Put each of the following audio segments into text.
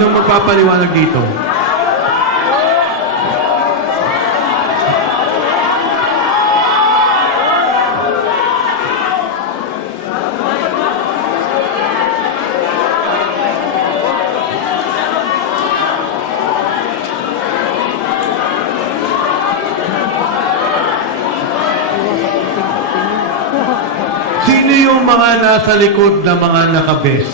Sino magpapaliwanag dito? Sino yung mga nasa likod na mga nakabes?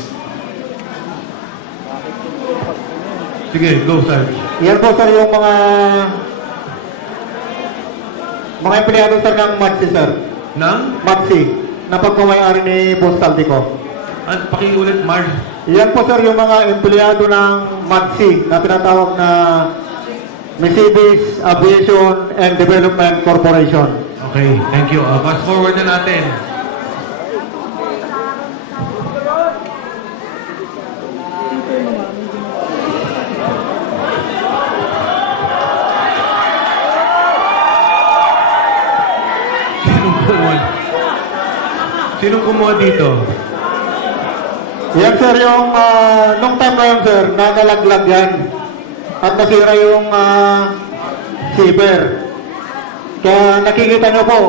Sige, go, sir. Yan po sir yung mga empleyado sir ng MATSI sir. Nang? MATSI, na pagmamayari ni Boss Saldico. At pakiulit, Mark. Yan po sir yung mga empleyado ng MATSI na tinatawag na Mercedes Aviation and Development Corporation. Okay, thank you. Fast forward na natin. Sinong kumuha dito? Yan sir yung nung time na yun sir, nakalaglag yan. At nasira yung zipper. Kaya nakikita nyo po,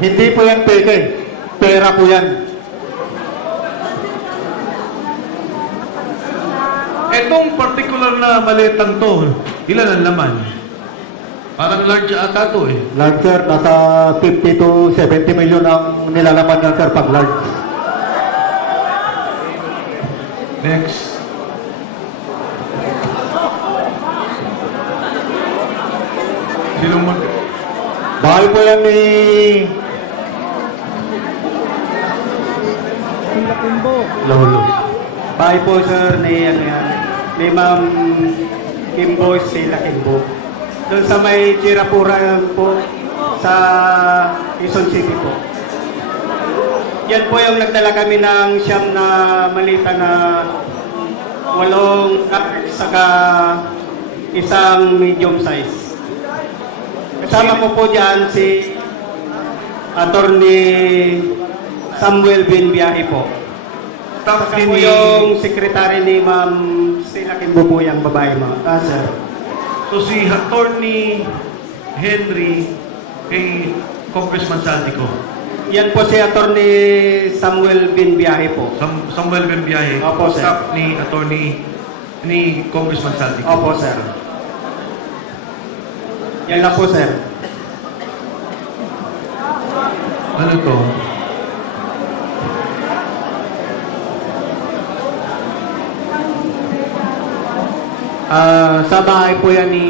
hindi po yan peke. Pera po yan. Etong particular na maletang to, ilan ang laman? Parang large ata to eh. Large sir, nasa 50 to 70 million ang nilalaman yan sir pag large. Next. Sinong mag... Bahay po yan ni... Lolo. Bahay po sir ni ano yan, ni Ma'am Kimbo Sila Kimbo. Doon sa may Chirapura po sa Quezon City po. Yan po yung nagdala kami ng siyam na malita na 8 saka isang medium size. Kasama ko po dyan si Attorney Samuel Binbiyahe po. Staff Saka din po ni... yung sekretary ni Ma'am Sila Kimbo po yung babae mga sir. So si Attorney Henry kay Congressman Saldico. Yan po si Attorney Samuel Binbiyahe po. Samuel Bembiyahe. Opo, sir. Staff ni Attorney ni Congressman Saldico. Opo, sir. Yan lang po, sir. Ano to? Sa bahay po yan ni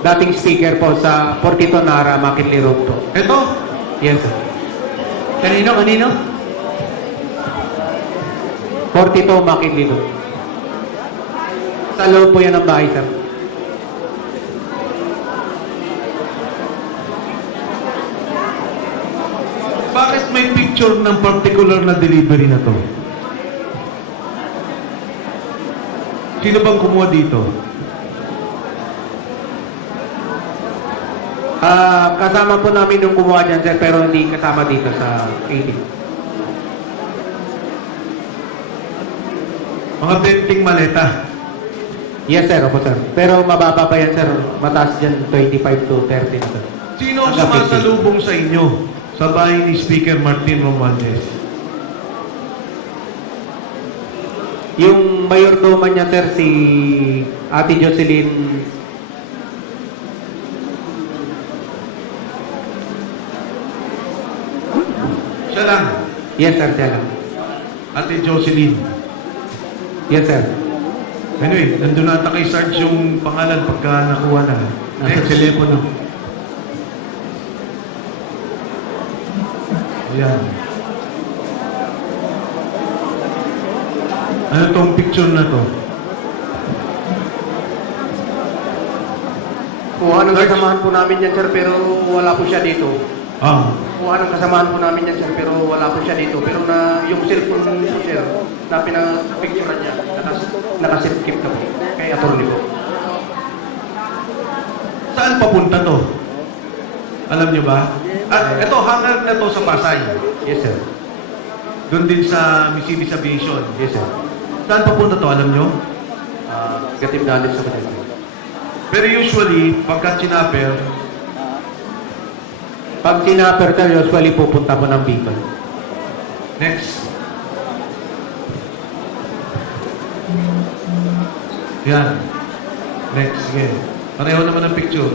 dating speaker po sa Fortito Nara, Makitli Road po. Ito? Yes, sir. Kanino? Fortito, Makitli Road. Sa loob po yan ng bahay, sir. Bakit may picture ng particular na delivery na to? Sino bang kumuha dito? Kasama po namin yung kumuha dyan, sir, pero hindi kasama dito sa 18. Mga benting maleta. Yes, sir. Opo, sir. Pero mababa pa yan, sir. Mataas dyan, 25 to 30 na, sir. Sino ang Hanggang 50. sumasalubong sa inyo sa bahay ni Speaker Martin Romualdez? Yung mayordoman niya, sir, si Ate Jocelyn. Siya lang. Yes, sir, siya lang. Ate Jocelyn. Yes, sir. Anyway, nandun na ata kay Sarge yung pangalan pagka nakuha na. Nasa telepono. Ayan. Ano tong picture na to? Kuha ng kasamahan po namin yan, sir, pero wala po siya dito. Ah, Kuha ng kasamahan po namin yan, sir, pero wala po siya dito. Pero na yung cellphone po, sir, na pinapicturean niya, nakasit-keep na po kay attorney po. saan papunta to? Alam nyo ba? Ito, hangar na to sa Pasay. Yes, sir. Doon din sa Mercedes Aviation. Yes, sir. Saan papunta to? Alam nyo? negative knowledge sa kanila. Pero usually, pagka chinapper, Pag tinapper ka, usually pupunta mo ng Bicol. next. Yan. Next, sige. Pareho naman ang picture.